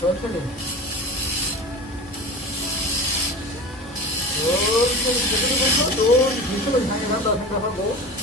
천천히. 천천히 제대로 가서 좀 중심을 향해 간다고 생각하고